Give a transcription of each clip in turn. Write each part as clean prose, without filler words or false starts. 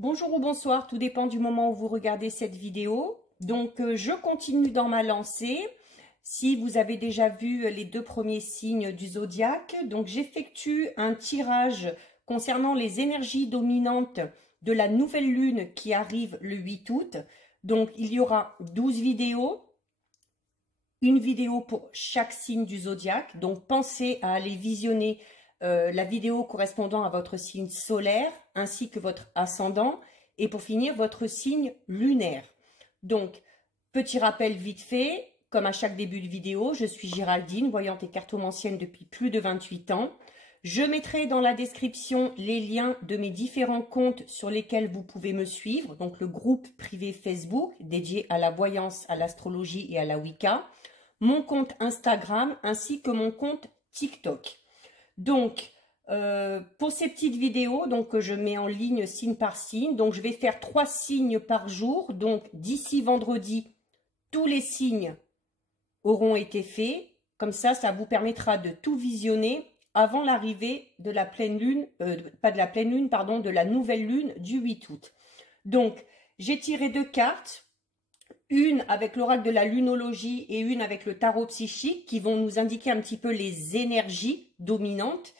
Bonjour ou bonsoir, tout dépend du moment où vous regardez cette vidéo. Donc, je continue dans ma lancée. Si vous avez déjà vu les deux premiers signes du zodiaque, donc j'effectue un tirage concernant les énergies dominantes de la nouvelle lune qui arrive le 8 août. Donc, il y aura 12 vidéos, une vidéo pour chaque signe du zodiaque. Donc, pensez à aller visionner la vidéo correspondant à votre signe solaire ainsi que votre ascendant et pour finir votre signe lunaire. Donc, petit rappel vite fait, comme à chaque début de vidéo, je suis Géraldine, voyante et cartomancienne depuis plus de 28 ans. Je mettrai dans la description les liens de mes différents comptes sur lesquels vous pouvez me suivre, donc le groupe privé Facebook dédié à la voyance, à l'astrologie et à la Wicca, mon compte Instagram ainsi que mon compte TikTok. Donc, pour ces petites vidéos, donc je mets en ligne signe par signe. Donc, je vais faire 3 signes par jour. Donc, d'ici vendredi, tous les signes auront été faits. Comme ça vous permettra de tout visionner avant l'arrivée de la pleine lune, pas de la pleine lune, pardon, de la nouvelle lune du 8 août. Donc, j'ai tiré 2 cartes. Une avec l'oracle de la lunologie et une avec le tarot psychique qui vont nous indiquer un petit peu les énergies dominantes.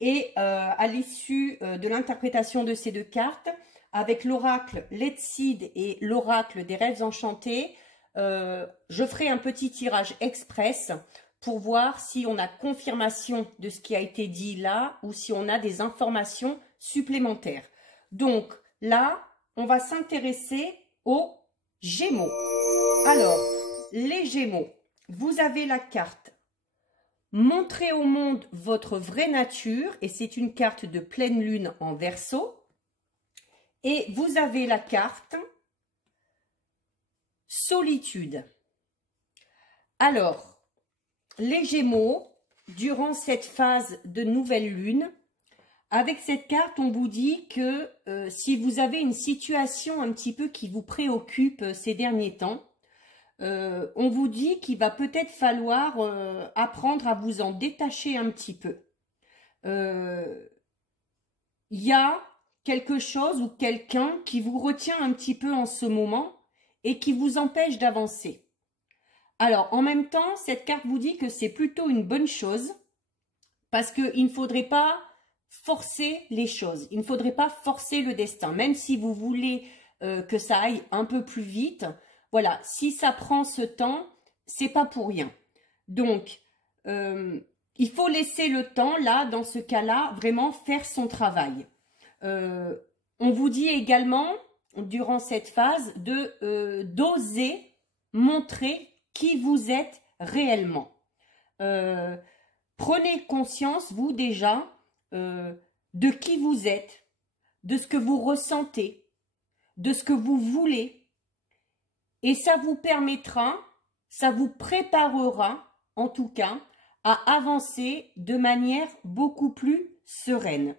Et à l'issue de l'interprétation de ces 2 cartes, avec l'oracle Letseed et l'oracle des rêves enchantés, je ferai un petit tirage express pour voir si on a confirmation de ce qui a été dit là ou si on a des informations supplémentaires. Donc là, on va s'intéresser aux Gémeaux. Alors, les Gémeaux, vous avez la carte « Montrez au monde votre vraie nature » et c'est une carte de pleine lune en Verseau. Et vous avez la carte « Solitude ». Alors, les Gémeaux, durant cette phase de nouvelle lune, avec cette carte, on vous dit que si vous avez une situation un petit peu qui vous préoccupe ces derniers temps, on vous dit qu'il va peut-être falloir apprendre à vous en détacher un petit peu. Il y a quelque chose ou quelqu'un qui vous retient un petit peu en ce moment et qui vous empêche d'avancer. Alors, en même temps, cette carte vous dit que c'est plutôt une bonne chose parce qu'il ne faudrait pas forcer les choses. Il ne faudrait pas forcer le destin. Même si vous voulez que ça aille un peu plus vite, voilà, si ça prend ce temps, c'est pas pour rien. Donc, il faut laisser le temps, là, dans ce cas-là, vraiment faire son travail. On vous dit également, durant cette phase, d'oser montrer qui vous êtes réellement. Prenez conscience, vous déjà, de qui vous êtes, de ce que vous ressentez, de ce que vous voulez. Et ça vous permettra, ça vous préparera, en tout cas, à avancer de manière beaucoup plus sereine.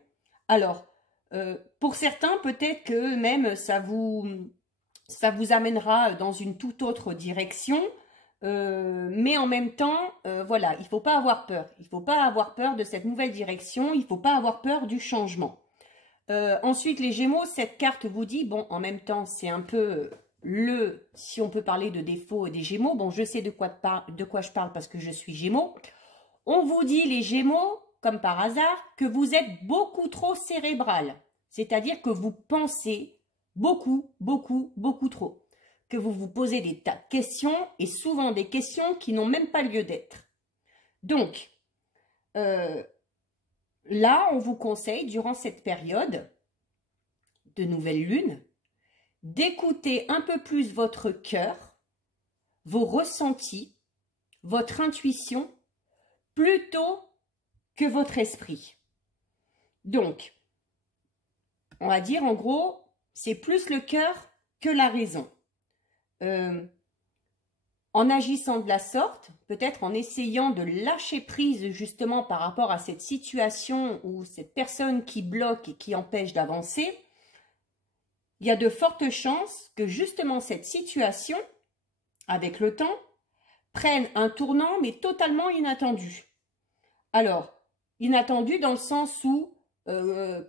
Alors, pour certains, peut-être que même ça vous amènera dans une toute autre direction. Mais en même temps, voilà, il ne faut pas avoir peur. Il ne faut pas avoir peur de cette nouvelle direction. Il ne faut pas avoir peur du changement. Ensuite, les Gémeaux, cette carte vous dit, bon, en même temps, c'est un peu si on peut parler de défaut des Gémeaux. Bon, je sais de quoi je parle parce que je suis Gémeaux. On vous dit, les Gémeaux, comme par hasard, que vous êtes beaucoup trop cérébral. C'est-à-dire que vous pensez beaucoup, beaucoup, beaucoup trop. Que vous vous posez des tas de questions et souvent des questions qui n'ont même pas lieu d'être. Donc, là, on vous conseille, durant cette période de nouvelle lune, d'écouter un peu plus votre cœur, vos ressentis, votre intuition, plutôt que votre esprit. Donc, on va dire en gros, c'est plus le cœur que la raison. En agissant de la sorte, peut-être en essayant de lâcher prise justement par rapport à cette situation ou cette personne qui bloque et qui empêche d'avancer, il y a de fortes chances que justement cette situation, avec le temps, prenne un tournant mais totalement inattendu. Alors, inattendu dans le sens où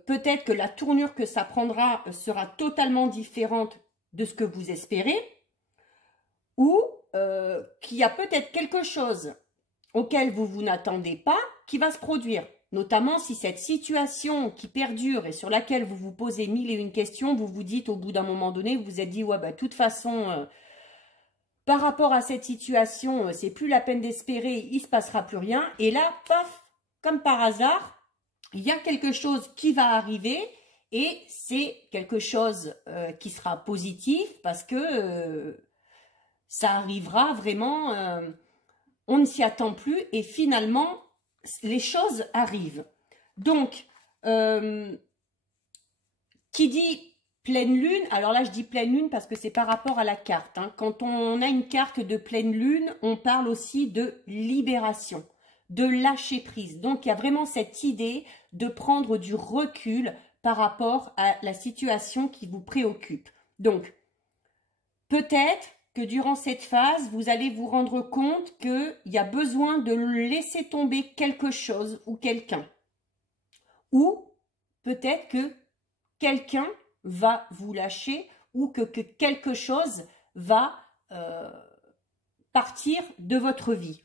peut-être que la tournure que ça prendra sera totalement différente de ce que vous espérez, ou qu'il y a peut-être quelque chose auquel vous n'attendez pas qui va se produire. Notamment si cette situation qui perdure et sur laquelle vous vous posez mille et une questions, vous vous dites au bout d'un moment donné, vous vous êtes dit, ouais, bah, de toute façon, par rapport à cette situation, c'est plus la peine d'espérer, il se passera plus rien. Et là, paf, comme par hasard, il y a quelque chose qui va arriver et c'est quelque chose qui sera positif parce que ça arrivera vraiment, on ne s'y attend plus et finalement, les choses arrivent. Donc, qui dit pleine lune, alors là je dis pleine lune parce que c'est par rapport à la carte. Hein. Quand on a une carte de pleine lune, on parle aussi de libération, de lâcher prise. Donc il y a vraiment cette idée de prendre du recul par rapport à la situation qui vous préoccupe. Donc, peut-être que durant cette phase, vous allez vous rendre compte qu'il y a besoin de laisser tomber quelque chose ou quelqu'un. Ou peut-être que quelqu'un va vous lâcher ou que quelque chose va partir de votre vie.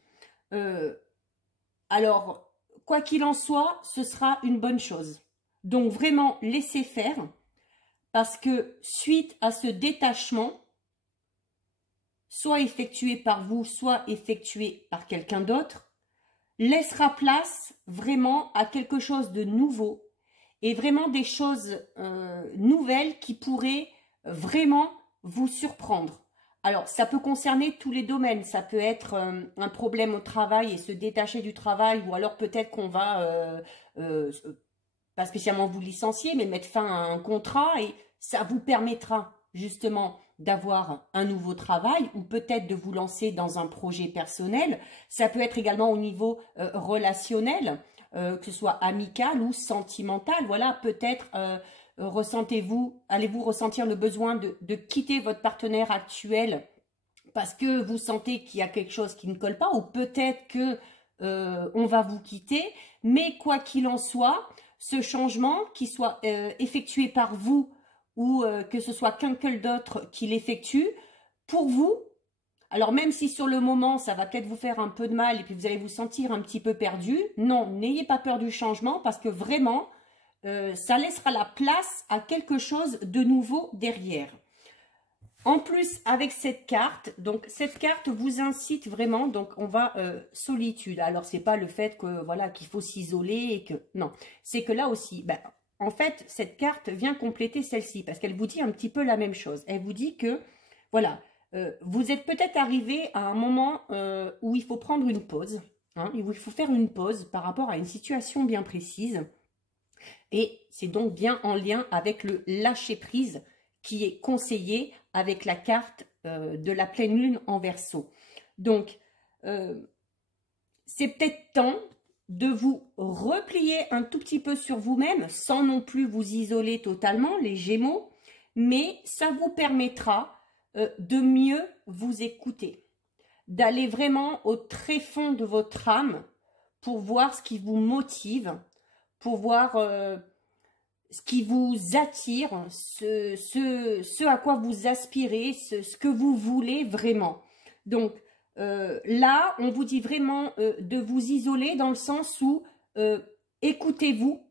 Alors, quoi qu'il en soit, ce sera une bonne chose. Donc vraiment, laissez faire parce que suite à ce détachement, soit effectué par vous, soit effectué par quelqu'un d'autre, laissera place vraiment à quelque chose de nouveau et vraiment des choses nouvelles qui pourraient vraiment vous surprendre. Alors, ça peut concerner tous les domaines. Ça peut être un problème au travail et se détacher du travail, ou alors peut-être qu'on va, pas spécialement vous licencier, mais mettre fin à un contrat et ça vous permettra justement d'avoir un nouveau travail ou peut-être de vous lancer dans un projet personnel. Ça peut être également au niveau relationnel, que ce soit amical ou sentimental. Voilà, peut-être allez-vous ressentir le besoin de quitter votre partenaire actuel parce que vous sentez qu'il y a quelque chose qui ne colle pas, ou peut-être que on va vous quitter. Mais quoi qu'il en soit, ce changement, qu'il soit effectué par vous ou que ce soit quelqu'un d'autre qui l'effectue, pour vous, alors même si sur le moment, ça va peut-être vous faire un peu de mal et puis vous allez vous sentir un petit peu perdu, non, n'ayez pas peur du changement parce que vraiment, ça laissera la place à quelque chose de nouveau derrière. En plus, avec cette carte, donc cette carte vous incite vraiment, donc on va solitude. Alors, c'est pas le fait que voilà qu'il faut s'isoler et que non, c'est que là aussi, ben, en fait, cette carte vient compléter celle-ci parce qu'elle vous dit un petit peu la même chose. Elle vous dit que, voilà, vous êtes peut-être arrivé à un moment où il faut prendre une pause, hein, où il faut faire une pause par rapport à une situation bien précise. Et c'est donc bien en lien avec le lâcher-prise qui est conseillé avec la carte de la pleine lune en Verseau. Donc, c'est peut-être temps de vous replier un tout petit peu sur vous-même, sans non plus vous isoler totalement, les Gémeaux, mais ça vous permettra de mieux vous écouter, d'aller vraiment au tréfonds de votre âme pour voir ce qui vous motive, pour voir ce qui vous attire, ce à quoi vous aspirez, ce que vous voulez vraiment. Donc, là, on vous dit vraiment de vous isoler dans le sens où écoutez-vous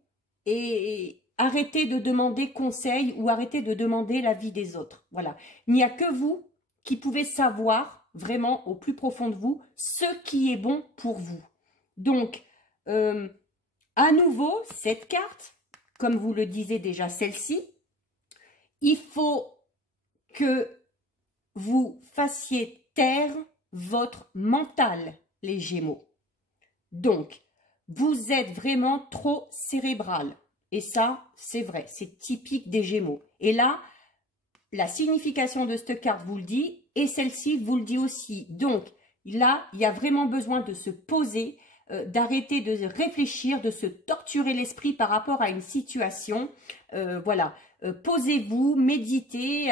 et arrêtez de demander conseil ou arrêtez de demander l'avis des autres. Voilà. Il n'y a que vous qui pouvez savoir vraiment au plus profond de vous ce qui est bon pour vous. Donc, à nouveau, cette carte, comme vous le disiez déjà celle-ci, il faut que vous fassiez taire votre mental, les Gémeaux. Donc, vous êtes vraiment trop cérébral. Et ça, c'est vrai, c'est typique des Gémeaux. Et là, la signification de cette carte vous le dit, et celle-ci vous le dit aussi. Donc, là, il y a vraiment besoin de se poser, d'arrêter de réfléchir, de se torturer l'esprit par rapport à une situation. Voilà, posez-vous, méditez,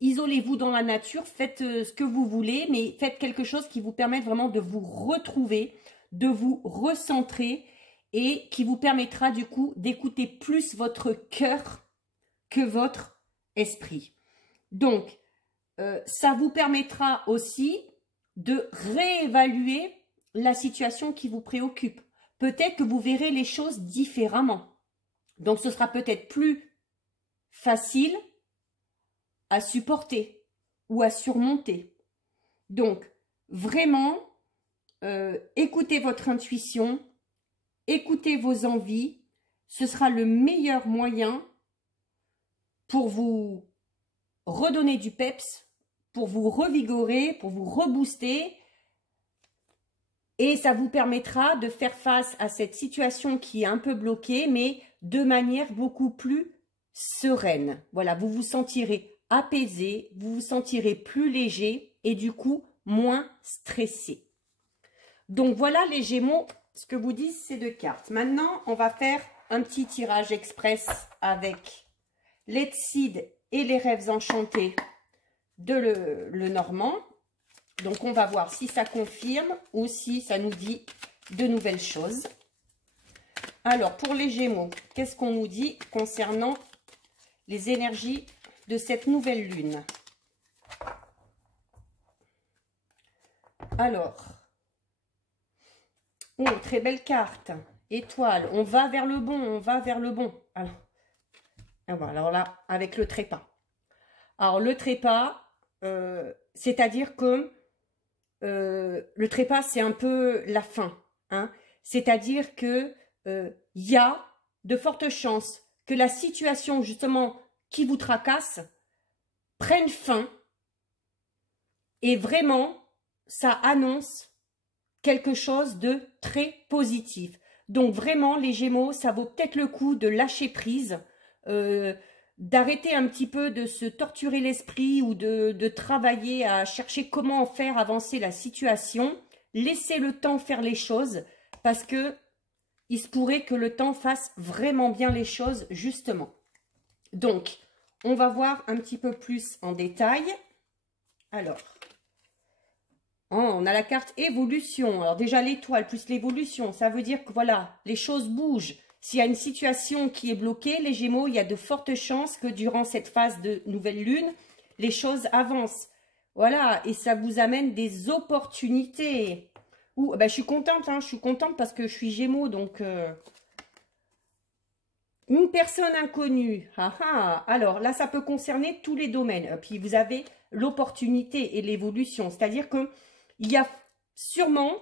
isolez-vous dans la nature, faites ce que vous voulez, mais faites quelque chose qui vous permette vraiment de vous retrouver, de vous recentrer et qui vous permettra du coup d'écouter plus votre cœur que votre esprit. Donc, ça vous permettra aussi de réévaluer la situation qui vous préoccupe. Peut-être que vous verrez les choses différemment. Donc, ce sera peut-être plus facile à supporter ou à surmonter. Donc, vraiment, écoutez votre intuition, écoutez vos envies. Ce sera le meilleur moyen pour vous redonner du peps, pour vous revigorer, pour vous rebooster. Et ça vous permettra de faire face à cette situation qui est un peu bloquée, mais de manière beaucoup plus sereine. Voilà, vous vous sentirez apaisé, vous vous sentirez plus léger et du coup moins stressé. Donc voilà les Gémeaux, ce que vous disent ces deux cartes. Maintenant, on va faire un petit tirage express avec l'Excide et les rêves enchantés de le Normand. Donc, on va voir si ça confirme ou si ça nous dit de nouvelles choses. Alors, pour les Gémeaux, qu'est-ce qu'on nous dit concernant les énergies de cette nouvelle lune? Alors, oh, très belle carte. Étoile, on va vers le bon, on va vers le bon. Alors là, avec le trépas. Alors, le trépas, c'est-à-dire que le trépas, c'est un peu la fin. Hein. C'est-à-dire que y a de fortes chances que la situation, justement, qui vous tracasse, prenne fin. Et vraiment, ça annonce quelque chose de très positif. Donc, vraiment, les Gémeaux, ça vaut peut-être le coup de lâcher prise, d'arrêter un petit peu de se torturer l'esprit ou de travailler à chercher comment faire avancer la situation. Laissez le temps faire les choses parce que il se pourrait que le temps fasse vraiment bien les choses justement. Donc, on va voir un petit peu plus en détail. Alors, on a la carte évolution. Alors déjà l'étoile plus l'évolution, ça veut dire que voilà, les choses bougent. S'il y a une situation qui est bloquée, les Gémeaux, il y a de fortes chances que durant cette phase de nouvelle lune, les choses avancent. Voilà, et ça vous amène des opportunités. Je suis contente, hein, je suis contente parce que je suis Gémeaux, donc... Une personne inconnue. Alors là, ça peut concerner tous les domaines. Puis vous avez l'opportunité et l'évolution. C'est-à-dire qu'il y a sûrement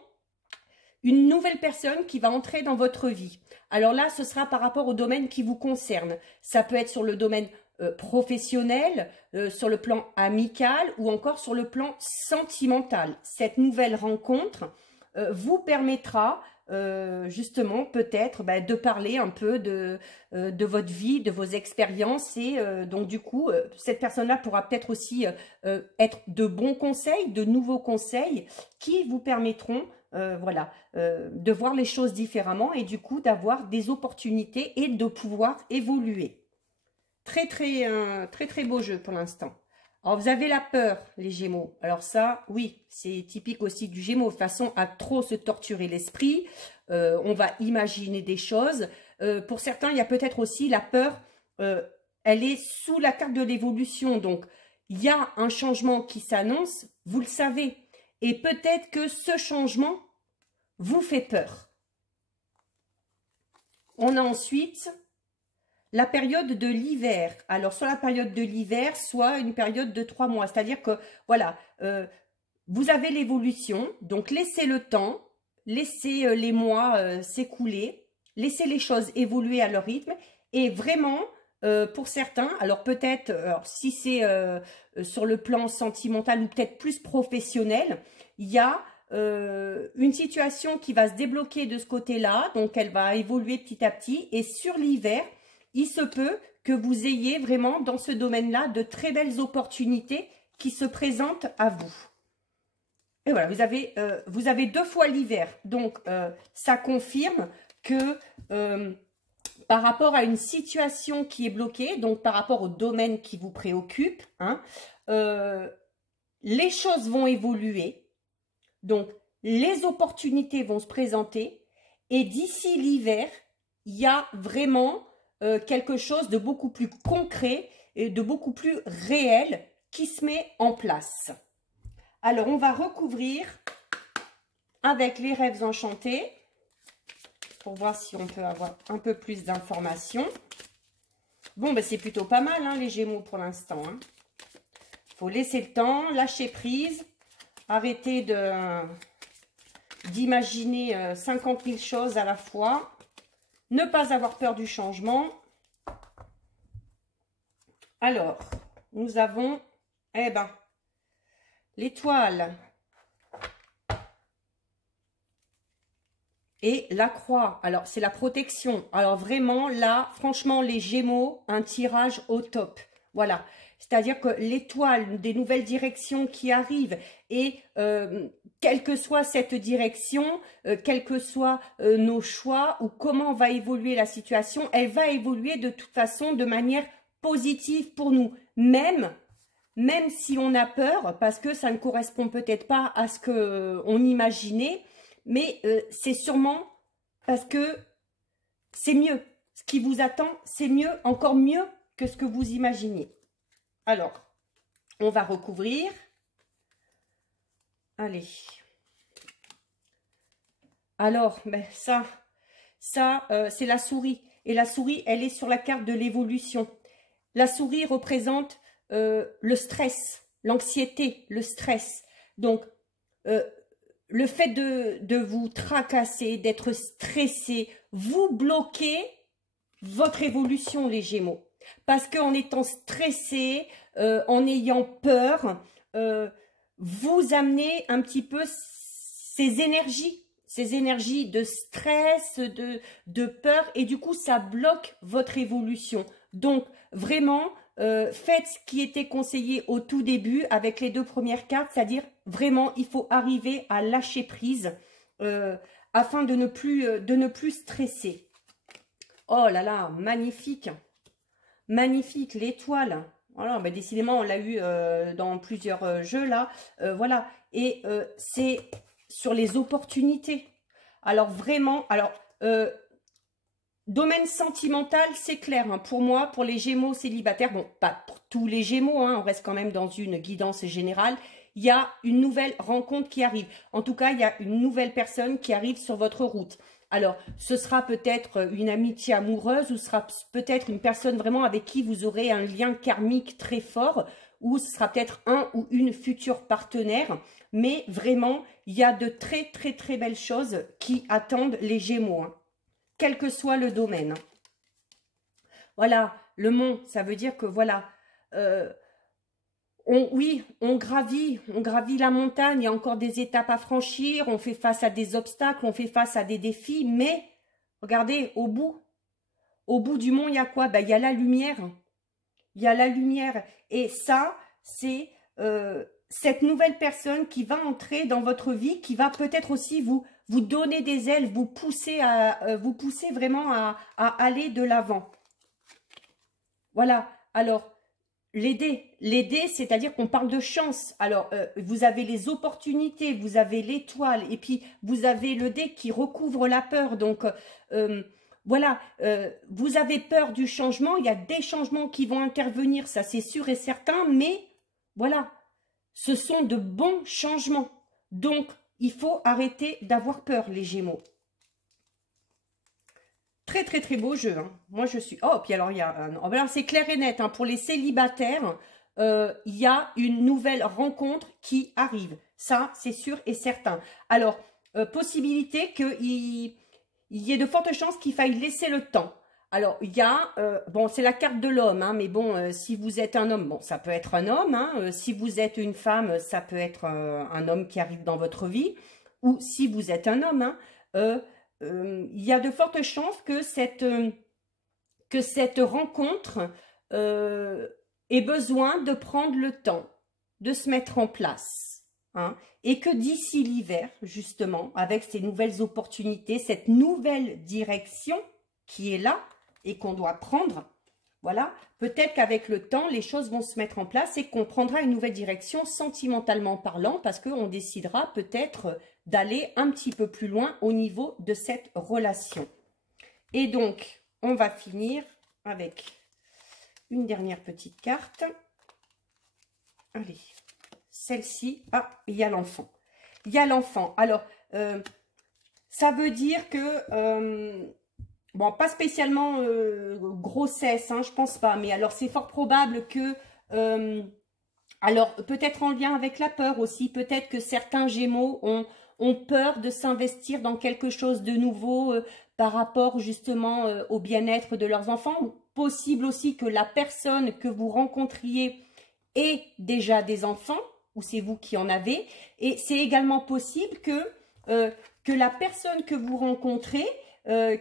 une nouvelle personne qui va entrer dans votre vie. Alors là, ce sera par rapport au domaine qui vous concerne. Ça peut être sur le domaine professionnel, sur le plan amical ou encore sur le plan sentimental. Cette nouvelle rencontre vous permettra justement peut-être de parler un peu de votre vie, de vos expériences et donc du coup, cette personne-là pourra peut-être aussi être de bons conseils, de nouveaux conseils qui vous permettront de voir les choses différemment et du coup d'avoir des opportunités et de pouvoir évoluer. Très très beau jeu pour l'instant. Alors vous avez la peur les Gémeaux. Alors ça, oui, c'est typique aussi du Gémeaux, façon à trop se torturer l'esprit. On va imaginer des choses. Pour certains, il y a peut-être aussi la peur. Elle est sous la carte de l'évolution, donc il y a un changement qui s'annonce. Vous le savez. Et peut-être que ce changement vous fait peur. On a ensuite la période de l'hiver. Alors, soit la période de l'hiver, soit une période de 3 mois. C'est-à-dire que, voilà, vous avez l'évolution. Donc, laissez le temps, laissez les mois s'écouler, laissez les choses évoluer à leur rythme. Et vraiment, pour certains, alors peut-être, si c'est sur le plan sentimental ou peut-être plus professionnel, il y a une situation qui va se débloquer de ce côté-là. Donc, elle va évoluer petit à petit. Et sur l'hiver, il se peut que vous ayez vraiment dans ce domaine-là de très belles opportunités qui se présentent à vous. Et voilà, vous avez 2 fois l'hiver. Donc, ça confirme que par rapport à une situation qui est bloquée, donc par rapport au domaine qui vous préoccupe, hein, les choses vont évoluer. Donc, les opportunités vont se présenter. Et d'ici l'hiver, il y a vraiment quelque chose de beaucoup plus concret et de beaucoup plus réel qui se met en place. Alors, on va recouvrir avec les rêves enchantés pour voir si on peut avoir un peu plus d'informations. Bon, ben, c'est plutôt pas mal, hein, les Gémeaux, pour l'instant. Il faut laisser le temps, lâcher prise, arrêter d'imaginer 50 000 choses à la fois, ne pas avoir peur du changement. Alors, nous avons, eh ben, l'étoile et la croix. Alors, c'est la protection. Alors, vraiment, là, franchement, les Gémeaux, un tirage au top. Voilà. C'est-à-dire que l'étoile, des nouvelles directions qui arrivent et quelle que soit cette direction, quels que soient nos choix ou comment va évoluer la situation, elle va évoluer de toute façon de manière positive pour nous. Même si on a peur, parce que ça ne correspond peut-être pas à ce qu'on imaginait, mais c'est sûrement parce que c'est mieux. Ce qui vous attend, c'est mieux, encore mieux que ce que vous imaginez. Alors, on va recouvrir. Allez. Alors, ben ça c'est la souris. Et la souris, elle est sur la carte de l'évolution. La souris représente le stress, l'anxiété, le stress. Donc, le fait de vous tracasser, d'être stressé, vous bloquez votre évolution, les Gémeaux. Parce qu'en étant stressé, en ayant peur, vous amenez un petit peu ces énergies de stress, de peur, et du coup, ça bloque votre évolution. Donc, vraiment, faites ce qui était conseillé au tout début avec les 2 premières cartes, c'est-à-dire vraiment, il faut arriver à lâcher prise afin de ne plus stresser. Oh là là, magnifique! Magnifique, l'étoile. Voilà, ben décidément, on l'a eu dans plusieurs jeux là. Voilà, et c'est sur les opportunités. Alors vraiment, domaine sentimental, c'est clair. Hein, pour moi, pour les Gémeaux célibataires, bon, pas pour tous les Gémeaux, hein, on reste quand même dans une guidance générale. Il y a une nouvelle rencontre qui arrive. En tout cas, il y a une nouvelle personne qui arrive sur votre route. Alors, ce sera peut-être une amitié amoureuse ou ce sera peut-être une personne vraiment avec qui vous aurez un lien karmique très fort ou ce sera peut-être un ou une future partenaire. Mais vraiment, il y a de très, très, très belles choses qui attendent les Gémeaux, hein, quel que soit le domaine. Voilà, le mont, ça veut dire que voilà, on gravit la montagne, il y a encore des étapes à franchir, on fait face à des obstacles, on fait face à des défis, mais regardez, au bout du mont, il y a quoi? Ben, il y a la lumière. Il y a la lumière. Et ça, c'est cette nouvelle personne qui va entrer dans votre vie, qui va peut-être aussi vous donner des ailes, vous pousser vraiment à aller de l'avant. Voilà, alors, l'aider, c'est-à-dire qu'on parle de chance. Alors, vous avez les opportunités, vous avez l'étoile, et puis vous avez le dé qui recouvre la peur. Donc, voilà, vous avez peur du changement, il y a des changements qui vont intervenir, ça c'est sûr et certain, mais voilà, ce sont de bons changements. Donc, il faut arrêter d'avoir peur, les Gémeaux. Très, très, très beau jeu. Hein. Moi, je suis... Oh, puis alors, il y a... Oh, ben c'est clair et net. Hein. Pour les célibataires, il y a une nouvelle rencontre qui arrive. Ça, c'est sûr et certain. Alors, possibilité qu'il y ait de fortes chances qu'il faille laisser le temps. Alors, il y a... bon, c'est la carte de l'homme, hein, mais bon, si vous êtes un homme, bon, ça peut être un homme. Hein, si vous êtes une femme, ça peut être un homme qui arrive dans votre vie. Ou si vous êtes un homme, hein, il y a de fortes chances que cette rencontre ait besoin de prendre le temps de se mettre en place. Hein, et que d'ici l'hiver, justement, avec ces nouvelles opportunités, cette nouvelle direction qui est là et qu'on doit prendre, Voilà, peut-être qu'avec le temps, les choses vont se mettre en place et qu'on prendra une nouvelle direction sentimentalement parlant parce qu'on décidera peut-être d'aller un petit peu plus loin au niveau de cette relation. Et donc, on va finir avec une dernière petite carte. Allez, celle-ci, ah, il y a l'enfant. Il y a l'enfant. Alors, ça veut dire que... bon, pas spécialement grossesse, hein, je pense pas. Mais alors, c'est fort probable que... alors, peut-être en lien avec la peur aussi. Peut-être que certains Gémeaux ont peur de s'investir dans quelque chose de nouveau par rapport justement au bien-être de leurs enfants. Possible aussi que la personne que vous rencontriez ait déjà des enfants, ou c'est vous qui en avez. Et c'est également possible que la personne que vous rencontrez...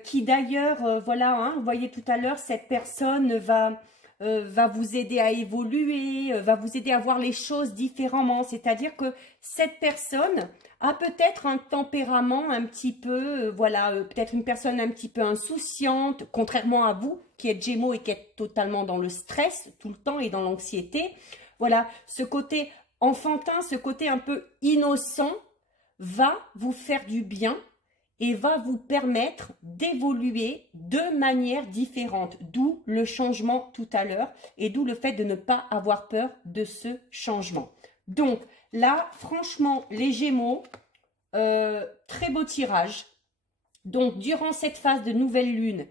qui d'ailleurs, voilà, hein, vous voyez tout à l'heure, cette personne va vous aider à évoluer, va vous aider à voir les choses différemment. C'est-à-dire que cette personne a peut-être un tempérament un petit peu, voilà, peut-être une personne un petit peu insouciante, contrairement à vous, qui êtes Gémeaux et qui êtes totalement dans le stress tout le temps et dans l'anxiété. Voilà, ce côté enfantin, ce côté un peu innocent va vous faire du bien et va vous permettre d'évoluer de manière différente, d'où le changement tout à l'heure et d'où le fait de ne pas avoir peur de ce changement. Donc là, franchement, les Gémeaux, très beau tirage. Donc durant cette phase de nouvelle lune,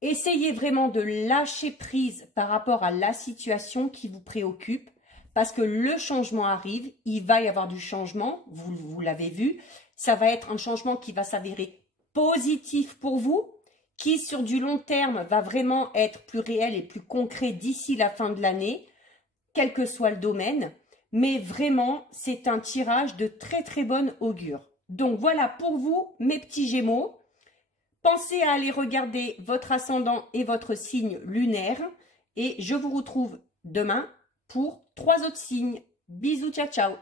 essayez vraiment de lâcher prise par rapport à la situation qui vous préoccupe parce que le changement arrive, il va y avoir du changement, vous l'avez vu. Ça va être un changement qui va s'avérer positif pour vous, qui sur du long terme va vraiment être plus réel et plus concret d'ici la fin de l'année, quel que soit le domaine. Mais vraiment, c'est un tirage de très très bonne augure. Donc voilà pour vous, mes petits Gémeaux. Pensez à aller regarder votre ascendant et votre signe lunaire. Et je vous retrouve demain pour 3 autres signes. Bisous, ciao, ciao.